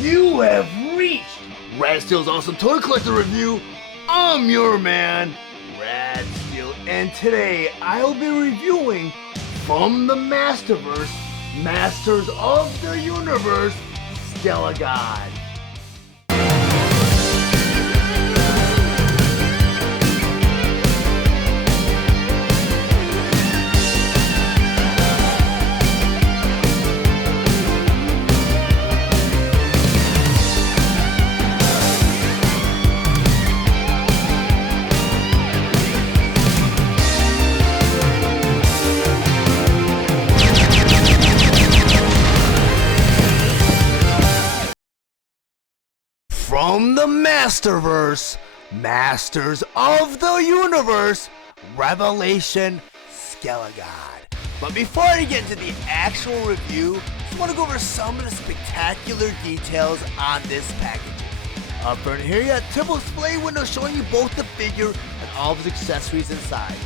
You have reached Steele's Awesome Toy Collector Review. I'm your man, Steele, and today I'll be reviewing from the Masterverse, Masters of the Universe, Skelegod. From the Masterverse, Masters of the Universe, Revelation Skelegod. But before I get into the actual review, I just want to go over some of the spectacular details on this packaging. Up front here, you got a typical display window showing you both the figure and all of his accessories inside.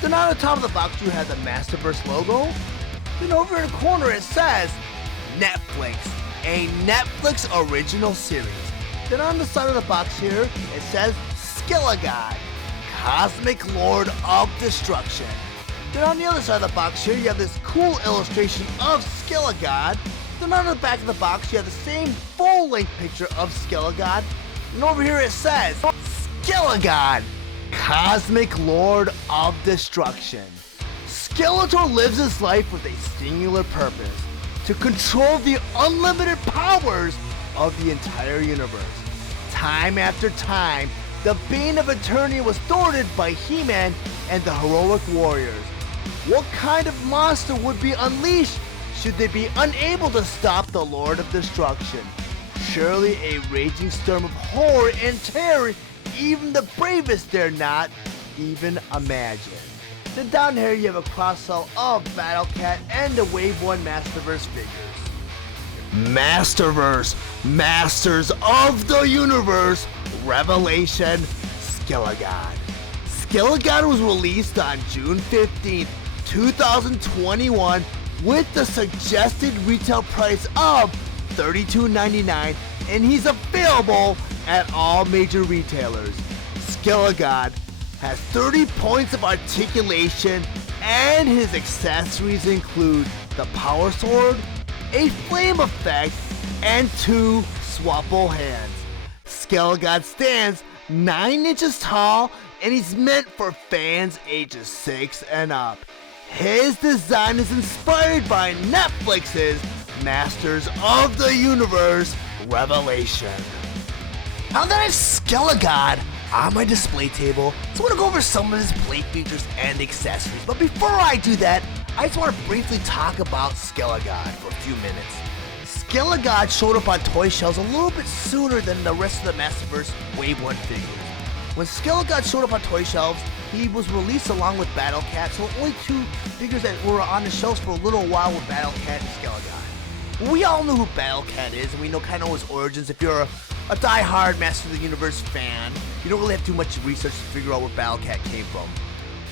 Then on the top of the box, you have the Masterverse logo. Then over in the corner, it says Netflix, a Netflix original series. Then on the side of the box here, it says Skelegod, Cosmic Lord of Destruction. Then on the other side of the box here, you have this cool illustration of Skelegod. Then on the back of the box, you have the same full-length picture of Skelegod. And over here it says Skelegod, Cosmic Lord of Destruction. Skeletor lives his life with a singular purpose: to control the unlimited powers of the entire universe. Time after time, the Bane of Eternity was thwarted by He-Man and the heroic warriors. What kind of monster would be unleashed should they be unable to stop the Lord of Destruction? Surely a raging storm of horror and terror even the bravest dare not even imagine. Then down here you have a cross-sell of Battle Cat and the Wave 1 Masterverse figures. Masterverse, Masters of the Universe, Revelation Skelegod. Skelegod was released on June 15th, 2021 with the suggested retail price of $32.99, and he's available at all major retailers. Skelegod has 30 points of articulation, and his accessories include the Power Sword, a flame effect, and 2 swappable hands. Skelegod stands 9 inches tall, and he's meant for fans ages 6 and up. His design is inspired by Netflix's Masters of the Universe Revelation. Now that I have Skelegod on my display table, so I want to go over some of his plate features and accessories. But before I do that, I just want to briefly talk about Skelegod for a few minutes. Skelegod showed up on toy shelves a little bit sooner than the rest of the Masterverse Wave 1 figures. When Skelegod showed up on toy shelves, he was released along with Battle Cat, so only 2 figures that were on the shelves for a little while were Battle Cat and Skelegod. We all know who Battle Cat is, and we know kind of his origins. If you're a die-hard Master of the Universe fan, you don't really have too much research to figure out where Battle Cat came from.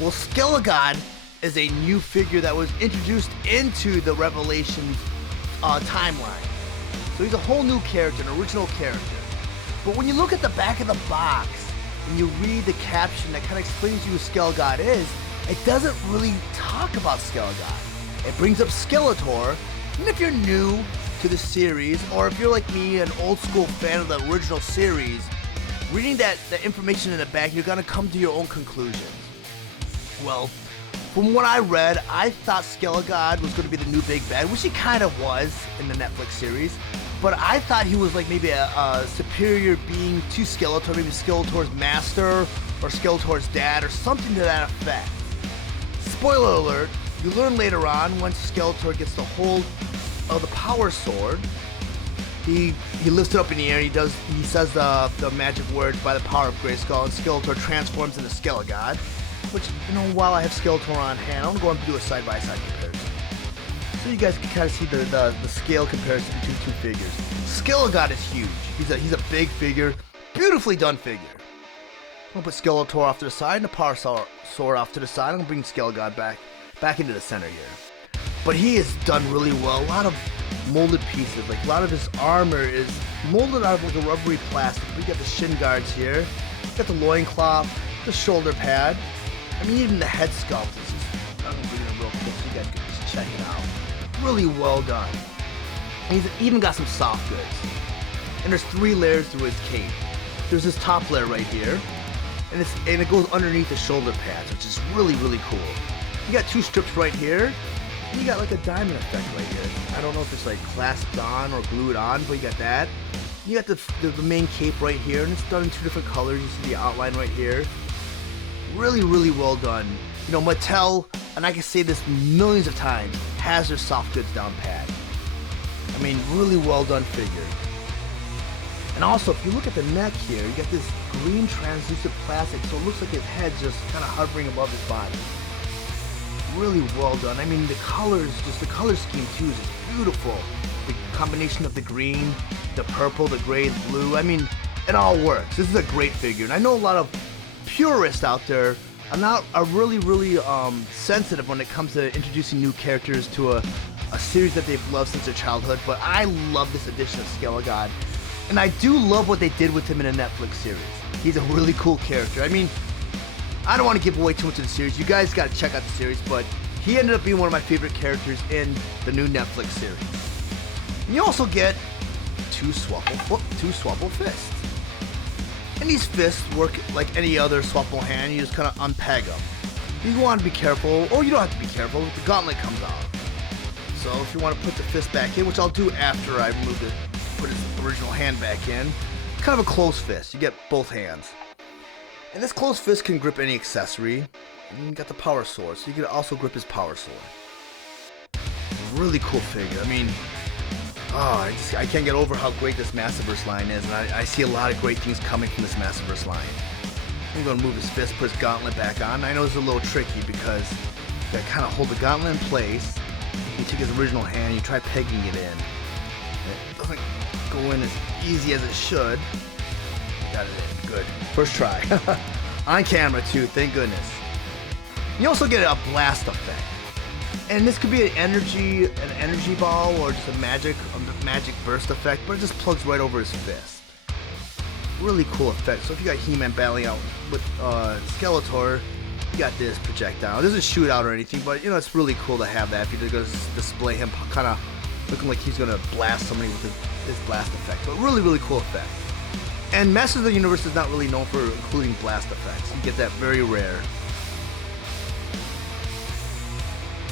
Well, Skelegod is a new figure that was introduced into the Revelations timeline. So he's a whole new character, an original character. But when you look at the back of the box and you read the caption that kind of explains to you who Skelegod is, it doesn't really talk about Skelegod. It brings up Skeletor, and if you're new to the series, or if you're like me, an old school fan of the original series, reading that information in the back, you're gonna come to your own conclusions. Well, from what I read, I thought Skelegod was going to be the new big bad, which he kind of was in the Netflix series. But I thought he was like maybe a superior being to Skeletor, maybe Skeletor's master or Skeletor's dad or something to that effect. Spoiler alert, you learn later on, once Skeletor gets the hold of the Power Sword, he lifts it up in the air and he says the magic words by the power of Grayskull, and Skeletor transforms into Skelegod. Which, while I have Skeletor on hand, I'm going to go and do a side-by-side comparison. So you guys can kind of see the scale comparison between 2 figures. Skelegod is huge. He's a big figure, beautifully done figure. I'm going to put Skeletor off to the side and the Power Sword off to the side. I'm going to bring Skelegod back into the center here. But he is done really well. A lot of molded pieces. Like a lot of his armor is molded out of like a rubbery plastic. We got the shin guards here, got the loincloth, the shoulder pad. I mean, even the head sculpt. This is, I'm gonna bring it real quick so you guys can just check it out. Really well done. And he's even got some soft goods. And there's 3 layers to his cape. There's this top layer right here, and it goes underneath the shoulder pads, which is really cool. You got 2 strips right here, and you got like a diamond effect right here. I don't know if it's like clasped on or glued on, but you got that. You got the main cape right here, and it's done in 2 different colors. You see the outline right here. Really well done. You know, Mattel, and I can say this millions of times, has their soft goods down pat. I mean, really well done figure. And also, if you look at the neck here, you got this green translucent plastic, so it looks like his head's just kind of hovering above his body. Really well done. I mean, the colors, just the color scheme too is beautiful. The combination of the green, the purple, the gray, the blue, I mean, it all works. This is a great figure. And I know a lot of purists out there are really sensitive when it comes to introducing new characters to a series that they've loved since their childhood, but I love this edition of Skelegod. And I do love what they did with him in a Netflix series. He's a really cool character. I mean, I don't want to give away too much of the series. You guys got to check out the series, but he ended up being one of my favorite characters in the new Netflix series. And you also get 2 swappable fists. And these fists work like any other swappable hand. You just kind of unpeg them. You want to be careful, or you don't have to be careful, the gauntlet comes out. So if you want to put the fist back in, which I'll do after I put his original hand back in, it's kind of a closed fist. You get both hands. And this closed fist can grip any accessory. And you got the power sword, so you can also grip his power sword. Really cool figure. I mean, I can't get over how great this Masterverse line is, and I see a lot of great things coming from this Masterverse line. I'm going to move his fist, put his gauntlet back on. I know it's a little tricky because you got to kind of hold the gauntlet in place. You take his original hand, you try pegging it in. It doesn't go in as easy as it should. Got it in. Good. First try. On camera too, thank goodness. You also get a blast effect. And this could be an energy ball or just a magic burst effect, but it just plugs right over his fist. Really cool effect. So if you got He-Man battling out with Skeletor, you got this projectile. It doesn't shoot out or anything, but you know, it's really cool to have that if you're going to display him kind of looking like he's going to blast somebody with his blast effect. But really cool effect. And Masters of the Universe is not really known for including blast effects. You get that very rare.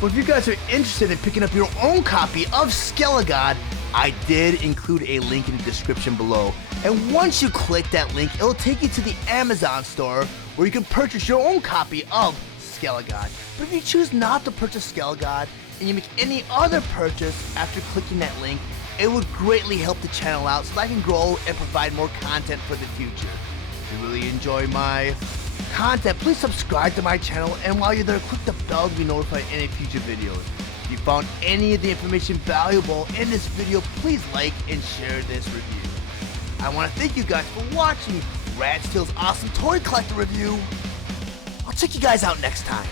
But if you guys are interested in picking up your own copy of Skelegod, I did include a link in the description below. And once you click that link, it'll take you to the Amazon store where you can purchase your own copy of Skelegod. But if you choose not to purchase Skelegod and you make any other purchase after clicking that link, it would greatly help the channel out so that I can grow and provide more content for the future. If you really enjoy my content, please subscribe to my channel, and while you're there, click the bell to be notified of any future videos. If you found any of the information valuable in this video, please like and share this review. I want to thank you guys for watching Steele's awesome toy collector review. I'll check you guys out next time.